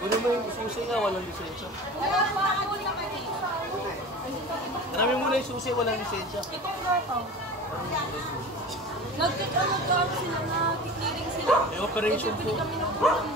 Kunin mo yung susi nga, walang lisensya. Marami muna yung susi, walang lisensya. Itong Nagkikano sila na kiklearing sila. May operation po. Kami ng ulam.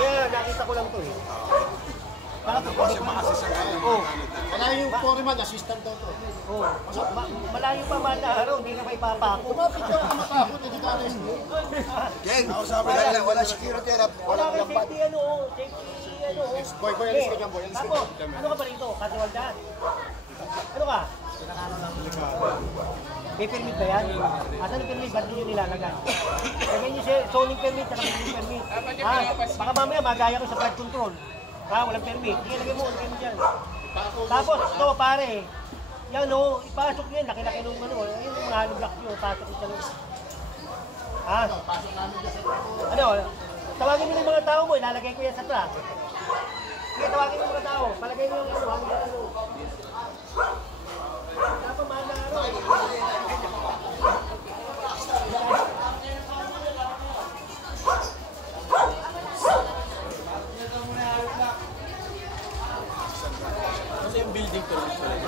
Kaya nakita ko lang to eh. Wala yung foreman, assistant daw to. Oh, malayo pa man na araw, hindi na may papako. Kumapit ka ang makakot, hindi ka alis mo. Jen, ako sabi na wala security na, wala Wala lambat. safety ano, safety ano. Boy, alis ka dyan, boy. Alis ka Tapos, dyan. ano ka pa rito? Katiwaldaan. Ano ka? May permit ba yan? Asan ang permit? Ba't nyo nilalagay? Lagay nyo siya, zoning permit, saka building permit. Ha? Baka mamaya magaya ko sa flood control. Ha? Walang permit. Sige, lagay mo, walang permit yan. Tapos, ito pare, yan o, ipasok nyo yan, laki-laki nung ano, yun yung mga hollow block nyo, pasok nyo sa loob. Ha? Ano, tawagin mo yung mga tao mo, ilalagay ko yan sa truck. Sige, tawagin mo yung mga tao, palagay mo yung ano. Dapat mahal na araw. Kasi yung building permit ko lang.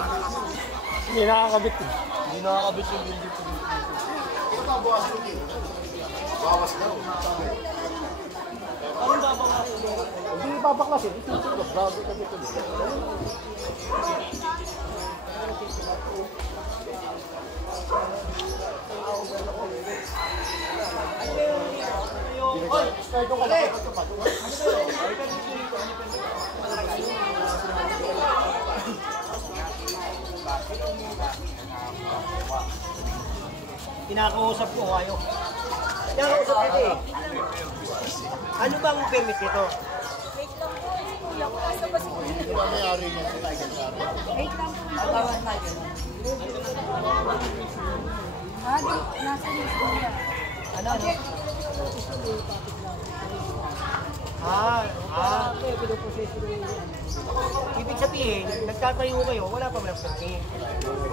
Hindi nakakabit. Hindi nakakabit yung building permit. Ito pa, buwas mo din. Bawas daw. Ano ba ba nga? Hindi babaklas eh. Ito, grabe ka dito. Oy, Start ko pala. kinakausap ko, ayaw. Kinakausap kita eh. Ano bang permit nito? Wait lang po. Kuya ko nasa ba si Kuya? Di ba may-ari niya si Tiger Sara? Wait lang po. Tawag na yun. Nasa list Kuya. Ano? Pinoproseso rin yan. Ibig sabihin, nagtatayo kayo, wala pa walang permit.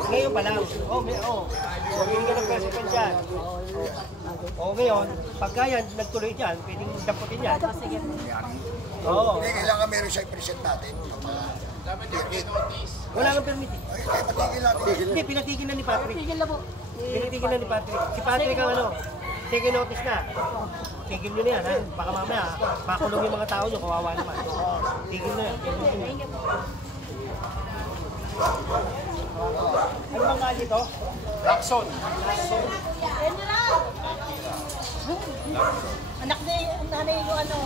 Ngayon pa lang. Bibigyan ka ng permit dyan. Ngayon, pagka yan, nagtuloy dyan, pwedeng damputin yan. Sige po. Oo. Hindi, kailangan meron siya i-present natin. Wala kang permit eh. Ay, patigil natin. Hindi, pinatigil na ni Patrick. Tigil na po. Pinatigil na ni Patrick. Si Patrick ang ano, second notice na. Tigil nyo na yan, ha? Baka mamaya, makulong yung mga tao nyo, kawawa naman. Tigil na yan. Tigil nyo. Ano bang nga dito? Lacson. Ayan na lang. Anak na yung nanay yung ano.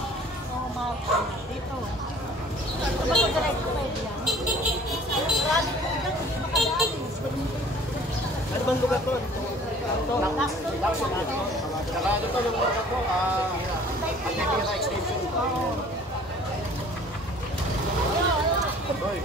Dito. Kapag-direct ko kayo yan. Marami po dyan, hindi makadaan. Ano bang lugar to? Ito? Lacson. Saka ano to yung mga ko, Antigua Extension. Boy.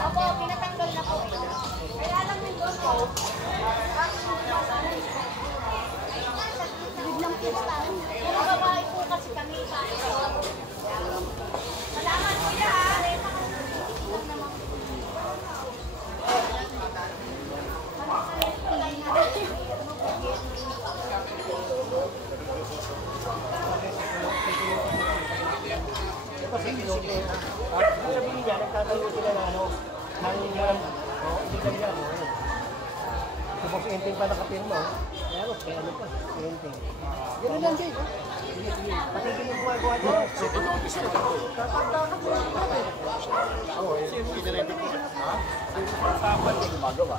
Opo, pinatanggal na po. Kaya lang yung doon po. Biglang pinatanggal. Pero babae po kasi kami. Salamat kuya ha. Kasi piloto. Sabihin niya, nagtatayo sila na ano, hindi kami ako. Si Boss Enteng pa nakapirma. Kaya Tapos kaya ano pa, 20. Ganun lang din. Pati pinagawa dyan. Second notice na lang. Oo, hindi na rin. Ha? Usapan yung gumagawa.